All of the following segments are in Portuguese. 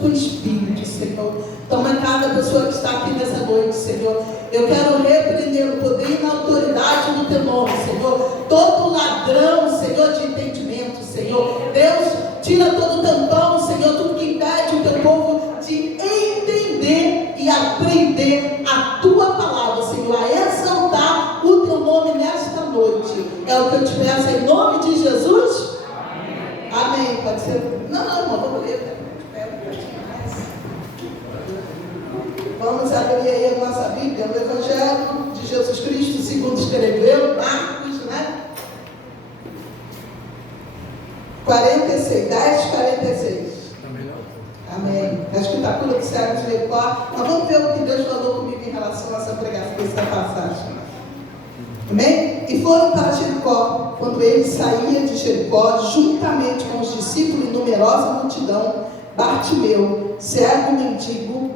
do Espírito, Senhor. Toma cada pessoa que está aqui nessa noite, Senhor. Eu quero repreender o poder e a autoridade do teu nome, Senhor. Todo ladrão, Senhor, de entendimento, Senhor. Deus, tira todo o tampão, Senhor, tudo que impede o teu povo de entender e aprender a tua palavra, Senhor, a exaltar o teu nome nesta noite. É o que eu te peço em nome de Jesus. Amém. Pode ser? Não, irmão, vamos ler. Vamos abrir aí a nossa Bíblia, o Evangelho de Jesus Cristo, segundo escreveu Marcos, né? 46, 10:46. Amém. A escritura do céu de Jericó. Mas vamos ver o que Deus falou comigo em relação a essa pregação, essa passagem. Amém? E foram para Jericó. Quando ele saía de Jericó, juntamente com os discípulos e numerosa multidão, Bartimeu, cego mendigo,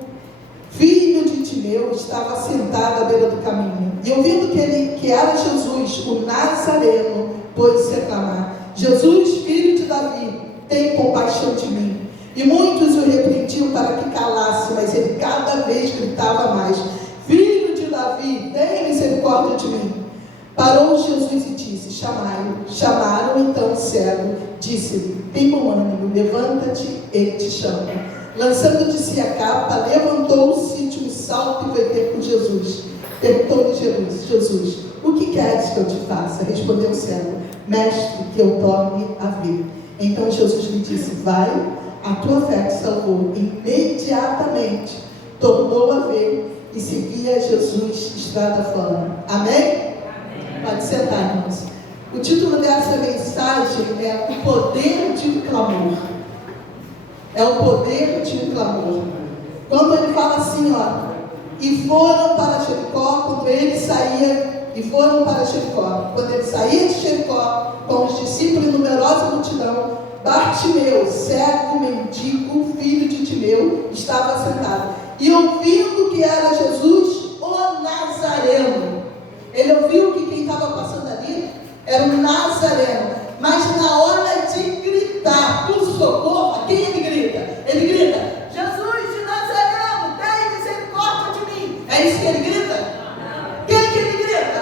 filho de Timeu, estava sentado à beira do caminho. E ouvindo que era Jesus, o Nazareno, pôs-se a clamar: Jesus, filho de Davi, tem compaixão de mim. E muitos o repreendiam para que calasse, mas ele cada vez gritava mais: Filho de Davi, tem misericórdia de mim. Parou Jesus e disse: chamai-o. Chamaram então o cego, disse-lhe: tem bom ânimo, levanta-te, ele te chama. Lançando de si a capa, levantou-se de um salto e foi ter com Jesus. Perguntou-lhe Jesus: o que queres que eu te faça? Respondeu o cego: mestre, que eu torne a ver. Então Jesus lhe disse: vai, a tua fé te salvou. Imediatamente tornou a ver e seguia Jesus estrada fora. Amém? Pode sentar, irmãos. O título dessa mensagem é o poder de clamor. É o poder de um clamor. Quando ele fala assim, ó, e foram para Jericó, quando ele saía, e foram para Jericó. Quando ele saía de Jericó, com os discípulos e numerosa multidão, Bartimeu, cego, mendigo, filho de Timeu, estava sentado. E ouvindo que era Jesus, o Nazareno. Ele ouviu que quem estava passando ali era um Nazareno. Mas na hora de gritar por socorro, quem ele grita? Ele grita: Jesus de Nazareno, tem misericórdia de mim. É isso que ele grita? Quem que ele grita?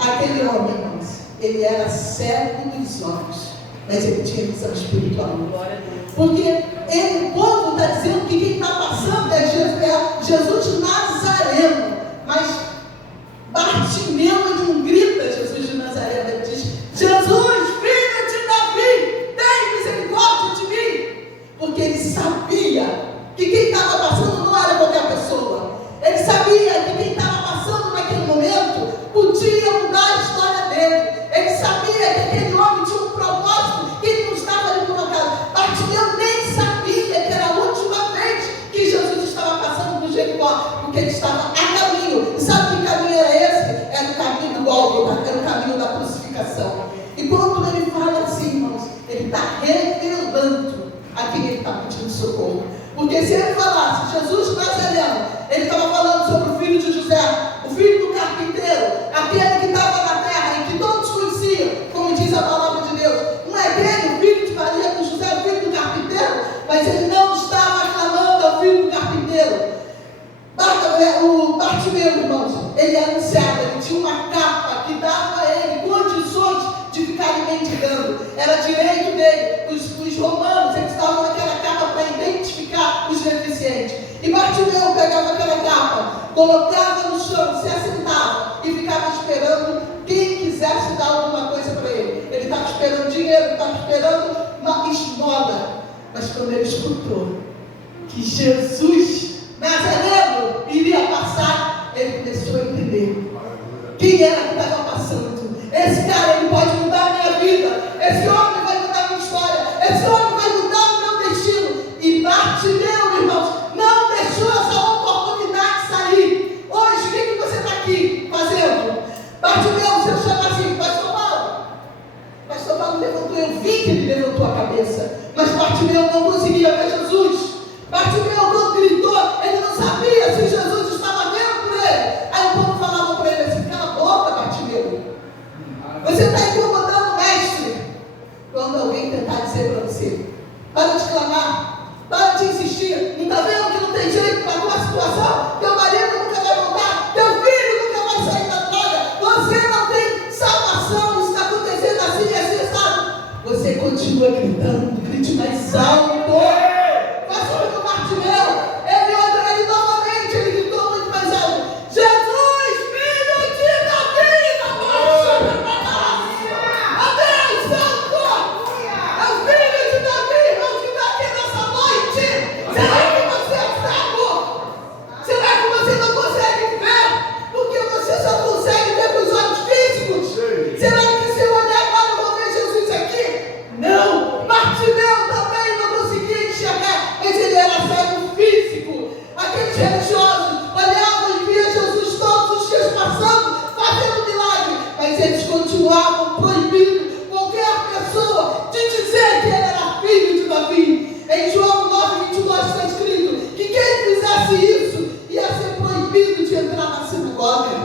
Aquele homem, irmãos, ele era cego dos olhos, mas ele tinha visão espiritual. Porque o povo está dizendo que quem está passando é Jesus de Nazareno. Mas Bartimeu, ele não grita Jesus de Nazareno, ele diz: Jesus, filho de Davi, tem misericórdia de mim. Porque ele sabia que quem estava passando não era qualquer pessoa. Ele sabia que quem estava passando naquele momento podia mudar a história dele. Ele sabia que aquele homem tinha um propósito que ele não estava ali colocado. Bartimeu nem sabia que era a última vez que Jesus estava passando por Jericó, porque ele estava a caminho. E sabe que caminho era esse? Era o caminho do Gólgota, era o caminho da crucificação. E quando ele fala assim, irmãos, ele está revelando a quem ele está pedindo socorro. Porque se ele falasse Jesus Nazareno, ele estava falando sobre o filho de José, o filho do carpinteiro, aquele que estava na terra e que todos conheciam, como diz a palavra de Deus. Não é aquele, o filho de Maria, com José, o filho do carpinteiro, mas ele não estava clamando ao filho do carpinteiro. O Bartimeu, irmãos, ele era um cego, ele tinha uma capa que dava a ele condições de ficar mendigando. Era direito dele. Os romanos, eles davam aquela capa para identificar os deficientes. E Bartimeu pegava aquela capa, colocava no chão, se assentava e ficava esperando quem quisesse dar alguma coisa para ele. Ele estava esperando dinheiro, ele estava esperando uma esmola. Mas quando ele escutou que Jesus Nazareno iria passar, ele começou a entender quem era que estava passando. Esse cara, ele pode mudar a minha vida. Esse homem vai mudar a minha história. Esse homem vai mudar o meu destino. E Bartimeu, irmãos, não deixou essa oportunidade sair. Hoje, o que você está aqui fazendo? Bartimeu, você chama assim: Pastor Paulo. Pastor Paulo levantou, eu vi que ele levantou a cabeça. Mas Bartimeu não conseguia ver Jesus. Bartimeu, quando gritou, ele não sabia se Jesus estava vendo por ele. Aí o povo falava para ele assim: cala a boca, Bartimeu. Você está continua gritando, grite mais alto. Mas sobre o Bartimeu, ele novamente, ele gritou muito mais alto: Jesus, filho de Davi, ó Deus Santo, é o filho de Davi, irmão, que está aqui nessa noite. Será que você é cego? Será que você não consegue ver? Porque você só consegue ver com os olhos físicos. Será que se eu olhar agora eu vou ver Jesus aqui? Não. Bartimeu também não conseguia enxergar, mas ele era cego físico. Aqueles religiosos olhavam e viam Jesus todos os dias passando, fazendo milagre, mas eles continuavam proibindo qualquer pessoa de dizer que ele era filho de Davi. Em João 9:22 está escrito que quem fizesse isso ia ser proibido de entrar na sinagoga,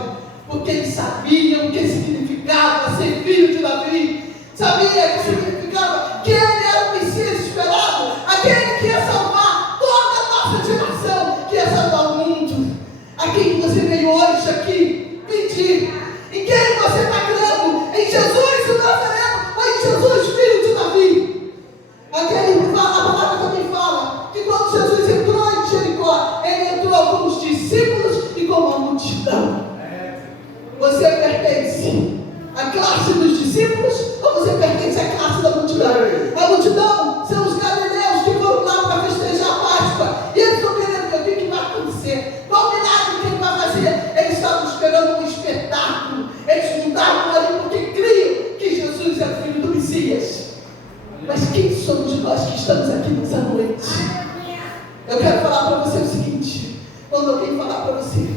porque eles sabiam o que significava ser filho de Davi, sabia que significava que ele era o Messias esperado, aquele que ia salvar toda a nossa geração, que ia salvar o mundo. A quem você veio hoje aqui pedir? Em quem você está crendo? Em Jesus o Nazareno ou em Jesus, filho de Davi? A palavra também fala que quando Jesus entrou em Jericó, ele entrou com os discípulos e com a multidão. Você pertence à classe dos discípulos ou você pertence à classe da multidão? A multidão são os galileus que foram lá para festejar a Páscoa. E eles estão querendo ver o que vai acontecer. Qual milagre que ele vai fazer? Eles estavam esperando um espetáculo. Eles não estavam ali porque criam que Jesus é o filho do Messias. Mas quem somos nós que estamos aqui nessa noite? Eu quero falar para você o seguinte: quando alguém falar para você,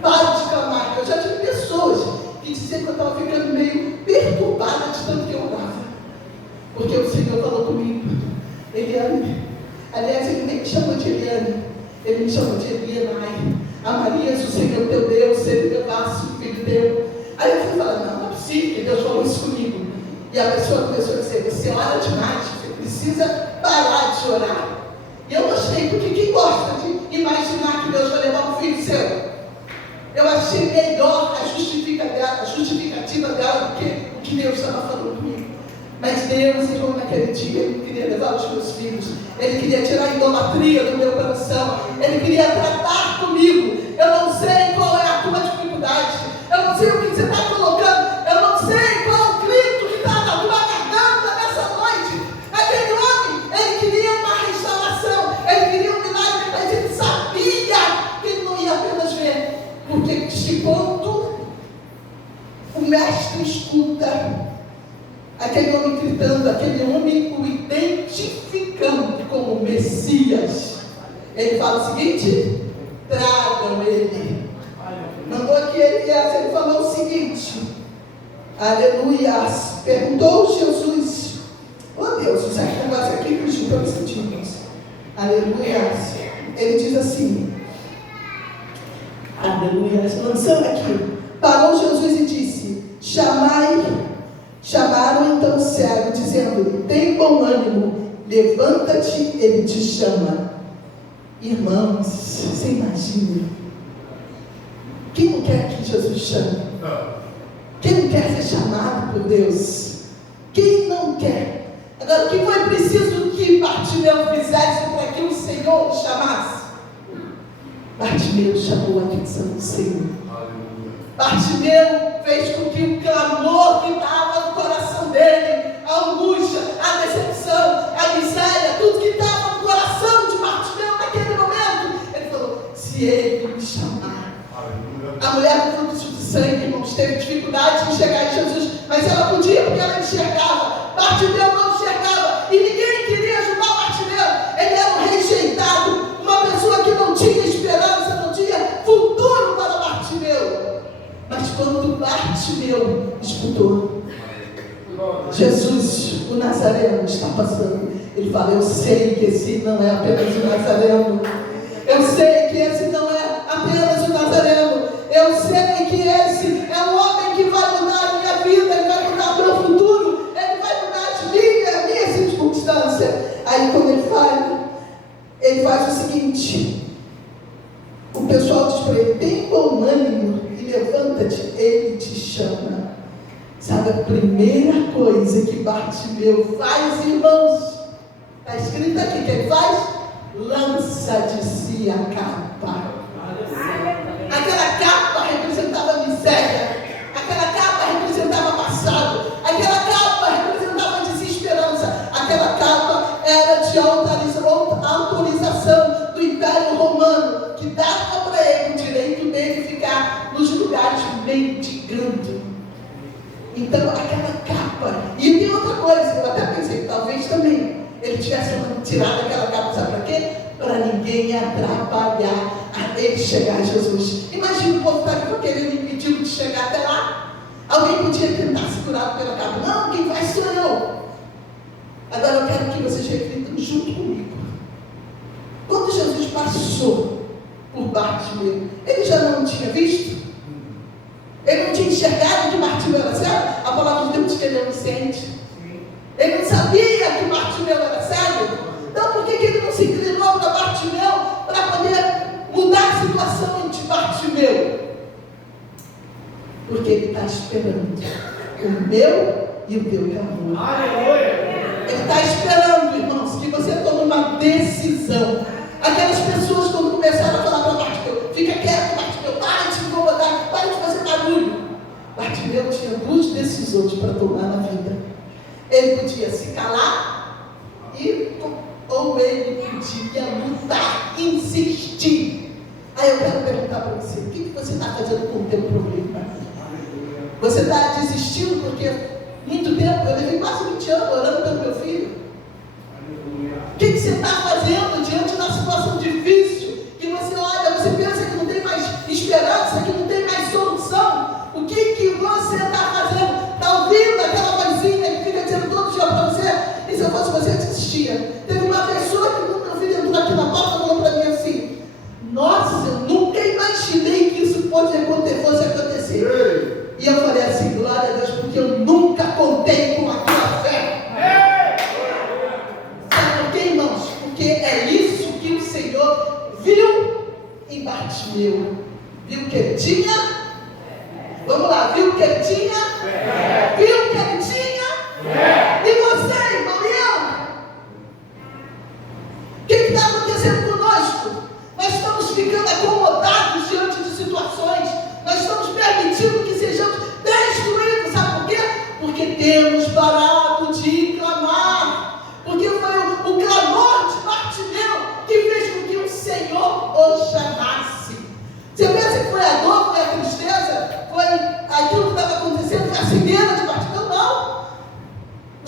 pare de clamar. Eu já tive pessoas que diziam que eu estava ficando meio perturbada de tanto que eu orava, porque o Senhor falou comigo: Eliane, aliás, ele nem me chamou de Eliane, ele me chamou de Elianai. Amarias o Senhor teu Deus, se ele levasse o filho teu. Aí eu fui falar: não é possível que Deus falou isso comigo. E a pessoa começou a dizer: você ora demais, você precisa parar de orar. E eu gostei, porque quem gosta de imaginar que Deus vai levar um filho seu? Eu achei melhor a justificativa dela do que o que Deus estava falando comigo. Mas Deus, irmão, naquele dia, Ele queria levar os meus filhos. Ele queria tirar a idolatria do meu coração. Ele queria tratar comigo. Eu não sei qual é a tua dificuldade. Eu não sei o que você está colocando. Eu não sei qual é o grito que está na tua garganta nessa noite. Aquele homem, ele queria uma restauração. Ele queria um milagre, mas ele sabia que ele não ia apenas ver. Porque de ponto o mestre escuta aquele homem gritando, aquele homem o identificando como Messias. Ele fala o seguinte: tragam ele. Mandou que ele falou o seguinte: aleluias. Perguntou Jesus: oh Deus, esse negócio aqui que os judeus sentimos. Aleluias. Ele diz assim: aleluia, lançando aqui. Parou Jesus e disse: chamaram então o cego, dizendo: tem bom ânimo, levanta-te, ele te chama. Irmãos, você imagina, quem não quer que Jesus chame? Quem não quer ser chamado por Deus? Quem não quer? Agora, o que foi preciso que Bartimeu fizesse para que o Senhor o chamasse? Bartimeu chamou a atenção do Senhor. Bartimeu fez com que o clamor que estava no coração dele, a angústia, a decepção, a miséria, tudo que estava no coração de Bartimeu naquele momento, ele falou: se ele me chamar. A mulher do fluxo de sangue, irmãos, teve dificuldade de enxergar em Jesus, mas ela podia porque ela enxergava. Bartimeu não enxergava e ninguém queria ajudar Bartimeu. Ele era um rejeitado, uma pessoa que não tinha esperança, não tinha futuro para Bartimeu. Mas quando Bartimeu escutou Jesus, o Nazareno, está passando, ele fala: eu sei que esse não é apenas o Nazareno. Eu sei que esse não é apenas o Nazareno. Eu sei que esse é um homem que vai mudar a minha vida, ele vai mudar o meu futuro, ele vai mudar a minha circunstância. Aí quando ele faz o seguinte: o pessoal diz para ele: tem bom ânimo e levanta-te, ele te chama. Sabe a primeira coisa que Bartimeu faz, irmãos? Está escrito aqui, que ele faz? Lança de si a capa. Aquela capa representava miséria. Aquela capa representava passado. Aquela capa representava desesperança. Aquela capa era de autorização do Império Romano, que dava para ele o direito dele ficar nos lugares mendigando. Então, aquela capa. E tem outra coisa, eu até pensei que talvez também ele tivesse tirado aquela capa, sabe para quê? Para ninguém atrapalhar a ele chegar a Jesus. Imagina o povo está querendo impedir de chegar até lá. Alguém podia tentar segurá-lo pela capa. Não, quem vai sou eu. Agora eu quero que vocês reflitam junto comigo. Quando Jesus passou por Bartimeu, ele já não tinha visto? Ele não tinha enxergado que Bartimeu era cego? A palavra de Deus diz que ele é inocente. Ele não sabia que Bartimeu era cego? Então por que ele não se inclinou para Bartimeu para poder mudar a situação de Bartimeu? Porque ele está esperando o meu e o teu clamor. Ele está esperando, irmãos, que você tome uma decisão. Aquelas pessoas, quando começaram a falar para Bartimeu, fica quieto, Bartimeu, para de incomodar, para de fazer barulho. Bartimeu tinha duas decisões para tomar na vida. Ele podia se calar ou ele podia lutar, insistir. Aí eu quero perguntar para você, o que você está fazendo com o teu problema? Você está desistindo porque muito tempo, eu levei quase 20 anos orando pelo meu filho. O que você está fazendo diante da situação difícil? Que você olha, você pensa que não tem mais esperança, que não tem mais solução. O que você está fazendo? Está ouvindo aquela vozinha que fica dizendo todo dia para você? E se eu fosse você, eu desistia. Teve uma pessoa que quando meu filho entrou aqui na porta, falou para mim assim: nossa, eu nunca imaginei que isso fosse acontecer. E eu falei assim: glória a Deus, porque eu nunca contei com a tua fé. Sabe por quê, irmãos? Porque é isso que o Senhor viu em Bartimeu. Viu que ele tinha? Vamos lá, viu que ele tinha? Viu que ele tinha? E você, irmão, e eu? O que está acontecendo conosco? Nós estamos ficando acomodados diante de situações. Nós estamos permitindo que sejamos destruídos. Sabe por quê? Porque temos parado de clamar. Porque foi o clamor de Bartimeu que fez com que o Senhor o chamasse. Você pensa que foi a dor, foi a tristeza, foi aquilo que estava acontecendo, foi a cegueira de Bartimeu? Não. O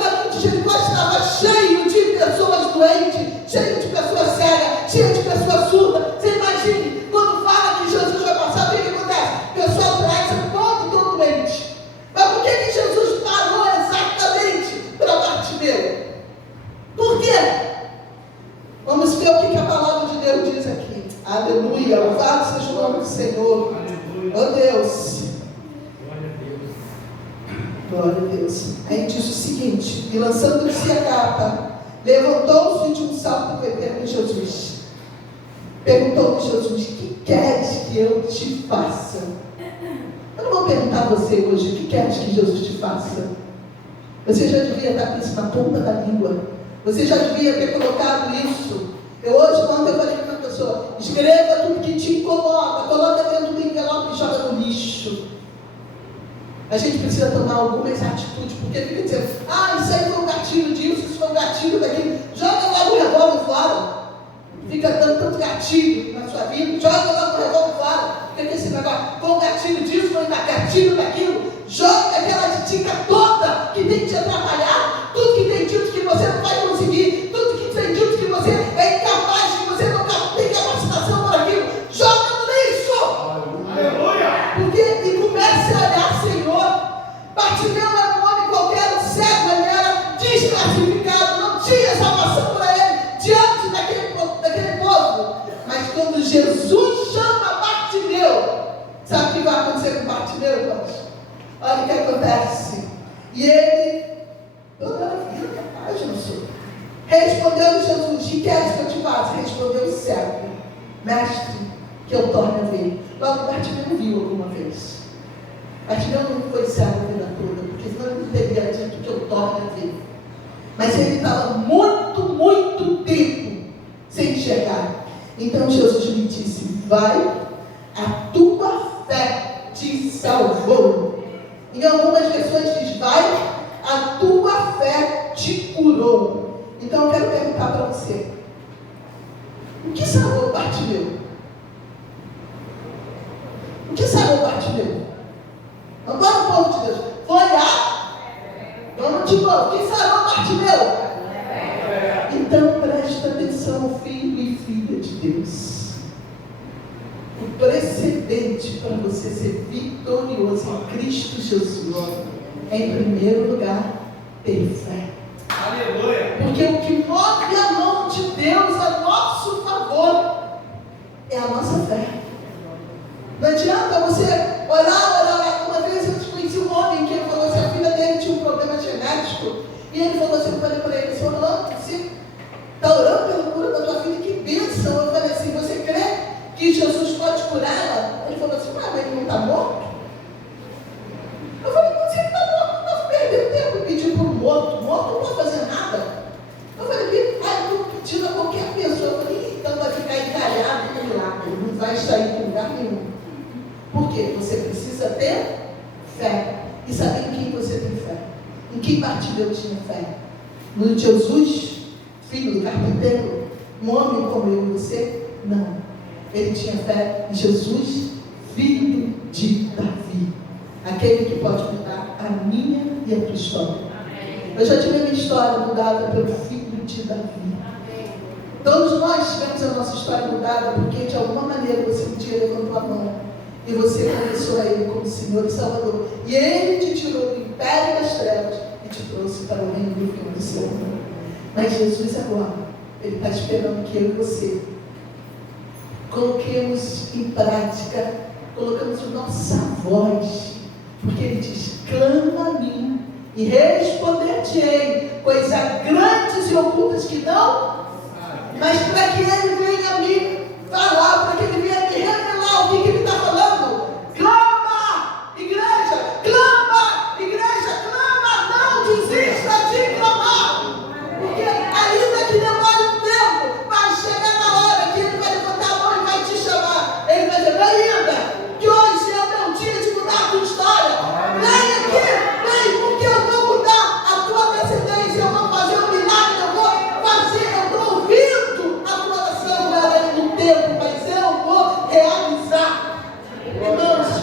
caminho de Jericó estava cheio de pessoas doentes, cheio de pessoas cegas, cheio de pessoas surdas. Você imagine, quando fala que Jesus vai passar, o que acontece? Pessoa traz ponto todo doente. Mas por que Jesus parou exatamente para Bartimeu? Por quê? Vamos ver o que a palavra de Deus diz aqui. Aleluia, louvado seja o nome do Senhor. Oh Deus. Glória a Deus. Aí diz o seguinte: e lançando-se a capa, levantou-se de um salto e perguntou Jesus. Perguntou-me Jesus: que queres que eu te faça? Eu não vou perguntar a você hoje: o que queres que Jesus te faça? Você já devia estar com isso na ponta da língua. Você já devia ter colocado isso. Ontem eu falei para uma pessoa: escreva tudo que te incomoda, coloca dentro do envelope e joga no lixo. A gente precisa tomar algumas atitudes, porque fica dizendo: isso aí foi um gatilho disso, isso foi um gatilho daquilo. Joga logo o revólver fora. Fica dando tanto gatilho na sua vida, joga logo o revólver fora. Fica esse negócio: foi um gatilho disso, foi um gatilho daquilo. Joga aquela dica toda que tem que te atrapalhar, tudo que tem dito que você não vai conseguir, tudo que tem dito que você é incapaz, que você não tem capacitação para aquilo. Joga no lixo. Aleluia! Porque e comece a olhar, Senhor. Bartimeu não era um homem qualquer, um cego, ele era desclassificado, não tinha salvação para ele diante daquele povo. Mas quando Jesus chama Bartimeu, sabe o que vai acontecer com Bartimeu, irmãos? Olha o que acontece. E ele, toda a vida capaz, Jesus. Respondeu Jesus: que queres que eu te faça? Respondeu o cego: mestre, que eu torne a ver. Logo Bartimeu viu alguma vez. Bartimeu não foi cego a vida toda, porque senão ele não teria dito que eu torno a ver. Mas ele estava muito tempo sem enxergar. Então Jesus lhe disse: vai, a tua fé te salvou. Em algumas versões diz: vai, a tua fé te curou. Então eu quero perguntar para você: o que salvou Bartimeu? O que salvou Bartimeu? Agora o povo de Deus foi vamos de novo. O que salvou Bartimeu? Então presta atenção, filho e filha de Deus. O precedente para você ser vitorioso em Cristo Jesus é, em primeiro lugar, ter fé. Aleluia. Porque o que move a mão de Deus a nosso favor é a nossa fé. Não adianta você orar. Uma vez eu conheci um homem que ele falou assim: a filha dele tinha um problema genético. E ele falou assim: eu falei para ele, você está orando pela cura da tua filha, que bênção. Eu falei assim: você crê que Jesus pode curá-la? Ele falou assim: mas ele não está morto? Eu falei: se ele está morto, não está perdendo tempo pedindo para o morto. O morto não pode fazer nada. Eu falei: vai pedindo a qualquer pessoa. Eu falei: então vai ficar encalhado no milagre, não vai sair de lugar nenhum. Por quê? Você precisa ter fé. E saber em quem você tem fé. Em quem Bartimeu tinha fé? No Jesus, filho do carpinteiro? Um homem como eu e você? Não. Ele tinha fé em Jesus, filho de Davi. Aquele que pode mudar a minha e a tua história. Eu já tive a minha história mudada pelo filho de Davi. Todos nós tivemos a nossa história mudada porque de alguma maneira você um dia levantou a mão e você conheceu a Ele como Senhor e Salvador. E Ele te tirou do império das trevas e te trouxe para o reino do Filho do seu amor. Mas Jesus agora, Ele está esperando que eu e você coloquemos em prática, colocamos a nossa voz. Porque Ele diz: clama a mim e responder-te-ei coisas grandes e ocultas que não. Mas para que Ele venha me falar, para que Ele venha me revelar o que Ele está falando, clama, igreja, não desista de clamar, porque ainda que demore um tempo, vai chegar na hora que Ele vai levantar a mão e vai te chamar. Ele vai dizer: ainda que hoje é o meu dia de mudar a tua história, vem aqui, vem, porque eu vou mudar a tua descendência, eu vou fazer um milagre, eu estou ouvindo a tua oração, não era no tempo, mas eu vou realizar. Irmãos,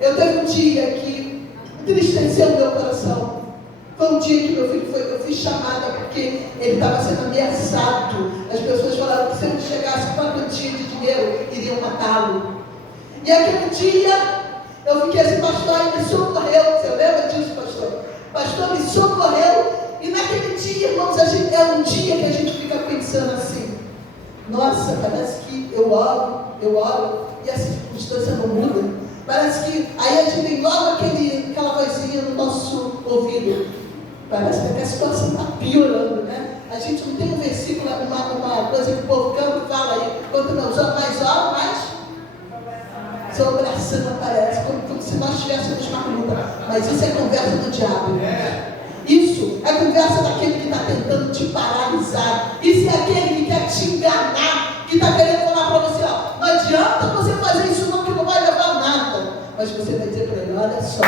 eu teve um dia que entristeceu o meu coração. Foi um dia que meu filho eu fui chamada porque ele estava sendo ameaçado. As pessoas falaram que se ele chegasse com uma quantia de dinheiro, iriam matá-lo. E aquele dia eu fiquei assim: pastor, me socorreu. Você lembra disso, pastor? Pastor, me socorreu. E naquele dia, irmãos, é um dia que a gente fica pensando assim: nossa, parece que eu oro, e a circunstância não muda. Parece que aí a gente tem logo aquela vozinha no nosso ouvido: parece que a situação está piorando, né? A gente não tem um versículo, uma coisa que o povo canta e fala aí: quanto mais oro, mais seu coração aparece, como se nós tivéssemos uma luta. Mas isso é conversa do diabo. Isso é conversa daquele que está tentando te paralisar. Isso é aquele que quer te enganar, que está querendo falar para você: ó, não adianta você fazer isso não, que não vai levar nada. Mas você vai dizer para ele: olha só,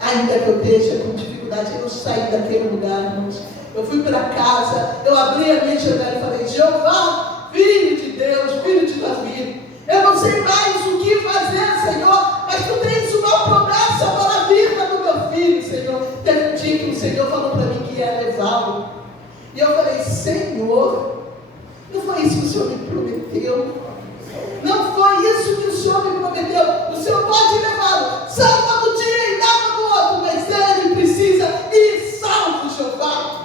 ainda que eu esteja com dificuldade, eu saí daquele lugar, irmãos. Eu fui para casa, eu abri a minha janela e falei: Jeová, filho de Deus, filho de Davi, eu não sei mais o que fazer, Senhor, mas tu tens uma promessa para a vida do meu filho, Senhor. Teve um dia que o Senhor falou para mim que ia levá-lo. E eu falei: Senhor, não foi isso que o Senhor me prometeu? Não foi isso que o Senhor me prometeu? O Senhor pode levá-lo, salva do dia e leva do outro, mas ele precisa ir salvo, Jeová.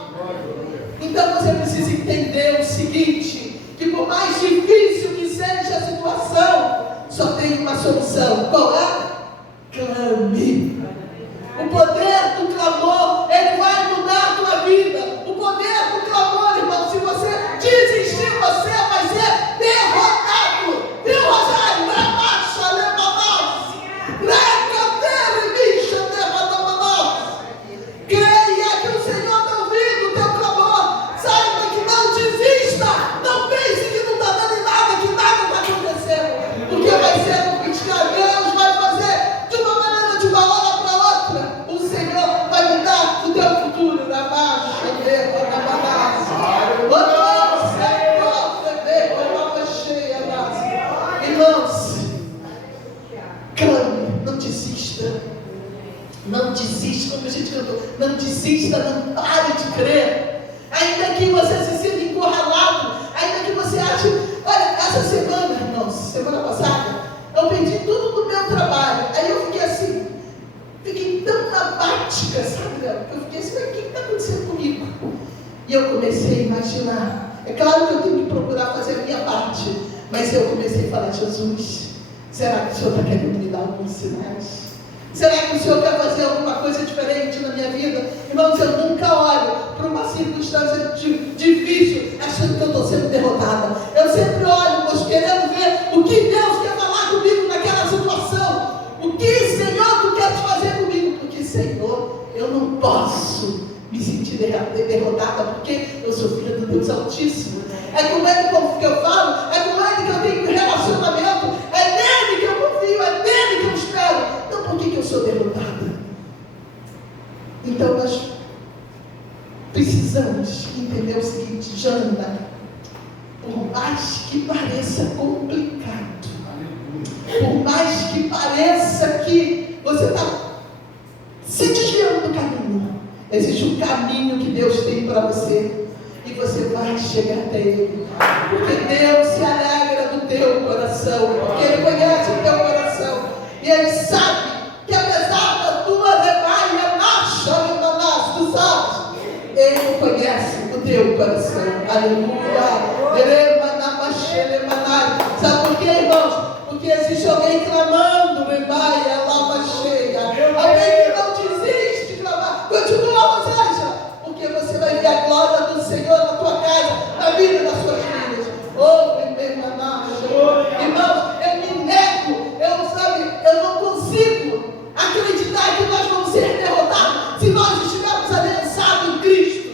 Então você precisa entender o seguinte: que por mais difícil que seja a situação, só tem uma solução. Qual é? Clame. O poder do clamor, ele vai mudar a tua vida. O poder do clamor, irmão, se você desistir, você vai ser derrotado. Viu, Rosário? Rebaxa, levanta. não desista, não pare de crer. Ainda que você se sinta encurralado, ainda que você ache, olha, essa semana, irmãos, semana passada, eu perdi tudo do meu trabalho. Aí eu fiquei assim, fiquei tão apática, sabe? Eu fiquei assim, mas o que está acontecendo comigo? E eu comecei a imaginar. É claro que eu tenho que procurar fazer a minha parte, mas eu comecei a falar, Jesus, será que o Senhor está querendo me dar alguns sinais? Será que o Senhor quer fazer alguma coisa diferente na minha vida? Irmãos, eu nunca olho para uma circunstância difícil achando que eu estou sendo derrotada. Eu sempre olho, mas querendo ver o que Deus quer falar comigo naquela situação. O que, Senhor, tu queres fazer comigo? Porque, Senhor, eu não posso me sentir derrotada, porque eu sou filha do Deus Altíssimo. É com Ele que eu falo, é com Ele que eu tenho relacionamento, é nele que eu confio, é nele que eu espero. Então por que eu sou derrotada? Então nós precisamos entender o seguinte, Jana, por mais que pareça complicado, por mais que pareça que você está se desviando do caminho, existe um caminho que Deus tem para você. E você vai chegar até Ele, porque Deus se alegra do teu coração, porque Ele conhece o teu coração, e Ele sabe que apesar da tua rebaia, tu sabes, Ele conhece o teu coração. Aleluia. Sabe por quê, irmãos? Porque existe alguém clamando, rebaia, lava cheia, alguém que não desiste de clamar, continua, ou seja, porque você vai ver a glória do Senhor na tua casa, na vida das suas filhas. Irmãos, eu me nego, eu não consigo acreditar que nós vamos ser derrotados se nós estivermos aliançados em Cristo.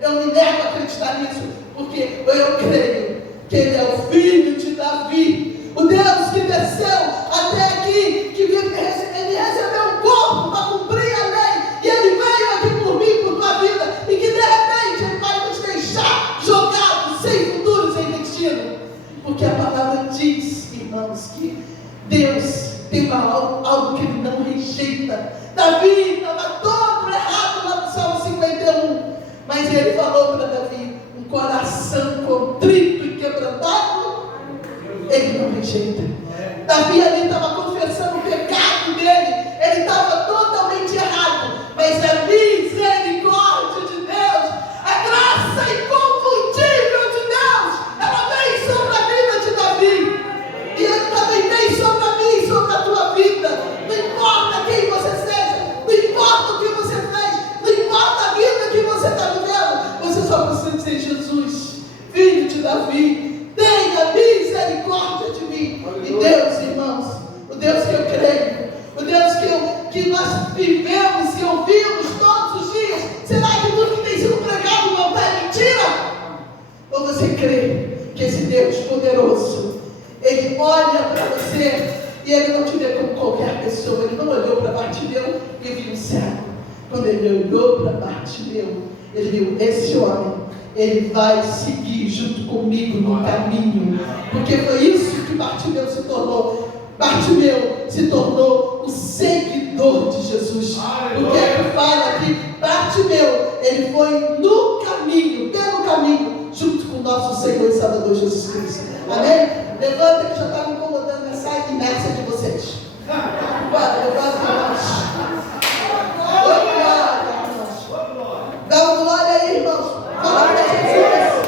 Eu me nego a acreditar nisso, porque eu creio que Ele é o Filho de Davi, o Deus que desceu até aqui, que Ele recebeu um corpo para cumprir a lei, e Ele veio aqui por mim, por tua vida, e que de repente Ele vai nos deixar jogados, sem futuro, sem destino. Porque a palavra diz, irmãos, que Deus tem algo que Ele não rejeita. Davi estava todo errado lá no Salmo 51, mas Ele falou para Davi, um coração contrito e quebrantado, Ele não rejeita. Davi ali estava confessando o pecado dele, ele estava totalmente errado, mas a misericórdia de Deus, a graça inconfundível de Deus, ela vem sobre a vida de Davi, e ele também vem sobre a mim e sobre a tua vida. Não importa quem você seja, não importa o que você fez, não importa a vida que você está vivendo, você só precisa dizer, Jesus, Filho de Davi, tenha misericórdia de mim. E Deus, irmãos, o Deus que eu creio, o Deus que nós vivemos e ouvimos todos os dias, será que tudo que tem sido pregado não é mentira? Ou você crê que esse Deus poderoso, Ele olha para você e Ele não te vê como qualquer pessoa? Ele não olhou para Bartimeu e viu um cego. Quando Ele olhou para Bartimeu, Ele viu esse homem, ele vai seguir junto comigo no caminho, porque foi isso que Bartimeu se tornou. Bartimeu se tornou o seguidor de Jesus, porque ele fala que Bartimeu, ele foi no caminho, pelo caminho, junto com o nosso Senhor e Salvador Jesus Cristo. Amém? Levanta que já está me incomodando essa inércia de vocês. Bora, levanta irmãos. Dá uma glória aí, irmãos. Fala para Jesus,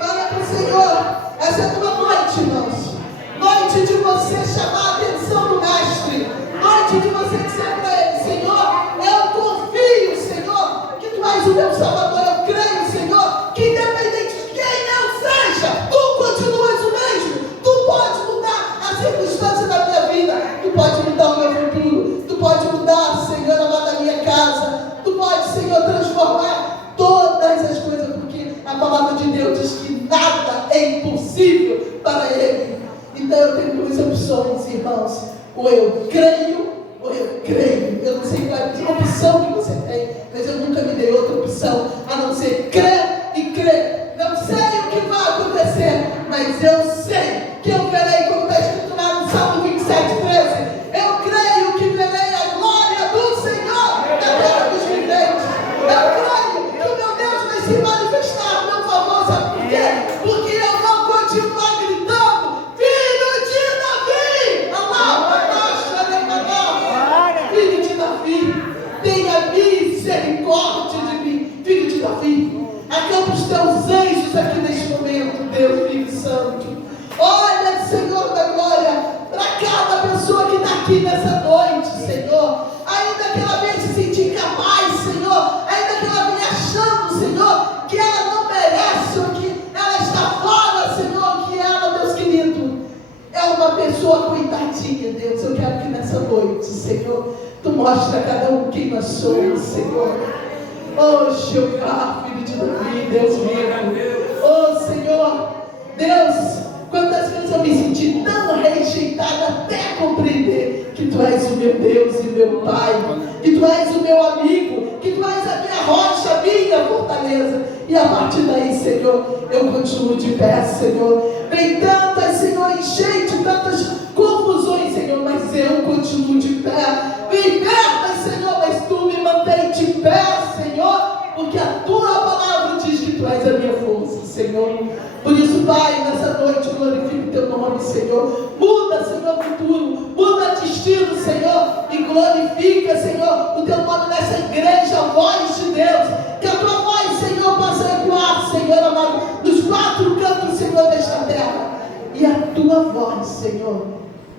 fala para o Senhor. Essa é a tua noite, irmãos. Noite de você chamar a atenção do Mestre. Noite de você dizer para Ele, Senhor, eu confio, Senhor, que Tu és o meu Salvador. Eu creio, Senhor, que independente de quem eu seja, Tu continuas o mesmo. Tu pode mudar a circunstância da minha vida. Tu pode mudar o meu futuro. Tu pode mudar, Senhor, amado, a minha casa. Tu pode, Senhor, transformar todas as coisas, porque a palavra de Deus diz que nada é impossível para Ele. Então eu tenho duas opções, irmãos: ou eu creio, ou eu creio. Eu não sei qual é a opção que você tem, mas eu nunca me dei outra opção a não ser crer e crer. Não sei o que vai acontecer, mas eu sei que eu verei, como está escrito lá no Salmo 27:13. Eu creio que verei a glória do Senhor na terra dos viventes. aqui nessa noite, Senhor, ainda que ela venha se sentir incapaz, Senhor, ainda que ela venha achando, Senhor, que ela não merece, ou que ela está fora, Senhor, que ela, Deus querido, é uma pessoa coitadinha, Deus. Eu quero que nessa noite, Senhor, Tu mostre a cada um quem nós somos, Senhor. Oh, Jeová, Filho de Davi, Deus vivo. Oh, Senhor, Deus, quantas vezes eu me senti tão rejeitada até compreender que Tu és o meu Deus e meu Pai, que Tu és o meu amigo, que Tu és a minha rocha, a minha fortaleza. E a partir daí, Senhor, eu continuo de pé, Senhor. Vem tantas, Senhor, enchente, tantas confusões, Senhor, mas eu continuo de pé. Vem perto, Senhor, mas Tu me mantém de pé, Senhor, porque a Tua palavra diz que Tu és a minha força, Senhor. Por isso, Pai, nessa noite glorifique Teu nome, Senhor. Muda, Senhor, o futuro, muda destino, Senhor, e glorifica, Senhor, o Teu nome nessa igreja, a voz de Deus. Que a Tua voz, Senhor, possa ecoar, Senhor amado, nos quatro cantos, Senhor, desta terra. E a Tua voz, Senhor,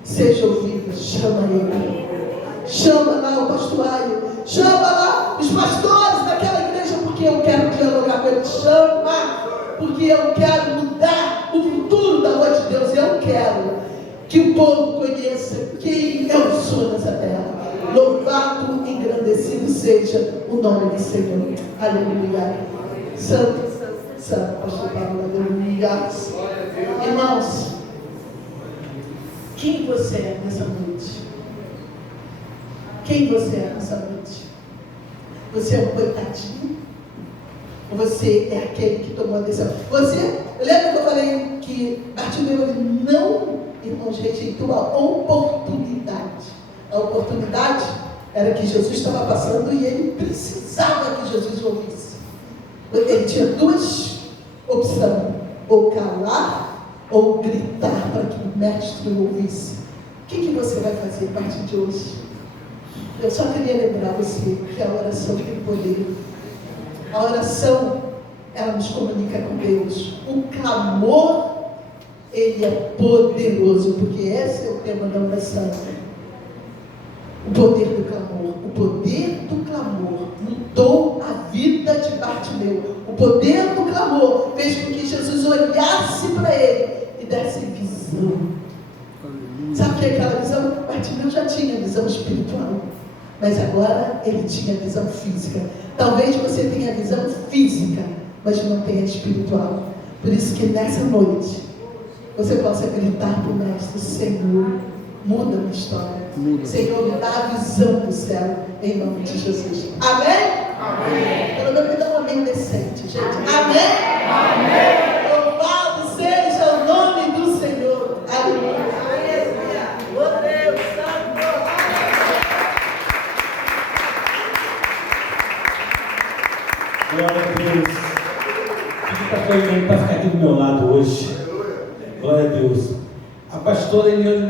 seja ouvida. Chama Ele. Chama lá o pastoreio. Chama lá os pastores daquela igreja, porque eu quero dialogar com eles. Chama, porque eu quero mudar o futuro da voz de Deus. Eu quero que o povo conheça quem eu sou nessa terra. Louvado e engrandecido seja o nome do Senhor. Aleluia. Santo, Santo, pastor Paulo, aleluia. Irmãos, quem você é nessa noite? Quem você é nessa noite? Você é um coitadinho? Ou você é aquele que tomou a decisão? Você, lembra que eu falei que Bartimeu não, irmãos, rejeitou a oportunidade. A oportunidade era que Jesus estava passando e ele precisava que Jesus ouvisse. Ele tinha duas opções: ou calar ou gritar para que o mestre o ouvisse. O que você vai fazer a partir de hoje? Eu só queria lembrar você que a oração tem poder. A oração, ela nos comunica com Deus. O clamor, ele é poderoso, porque esse é o tema da oração. O poder do clamor. O poder do clamor mudou a vida de Bartimeu. O poder do clamor fez com que Jesus olhasse para ele e desse visão. Sabe o que é aquela visão? Bartimeu já tinha visão espiritual, mas agora ele tinha visão física. Talvez você tenha visão física, mas não tenha espiritual. Por isso que nessa noite você possa gritar para o mestre: Senhor, muda a minha história. Senhor, me dá a visão do céu, em nome de Jesus. Amém? Amém. Pelo menos me dá um amém decente, gente. Amém? Amém. Louvado seja o nome do Senhor. Aleluia. Oh Deus Santo. Glória a Deus. Pedi para ficar aqui do meu lado hoje. Glória a Deus. A pastora Eliane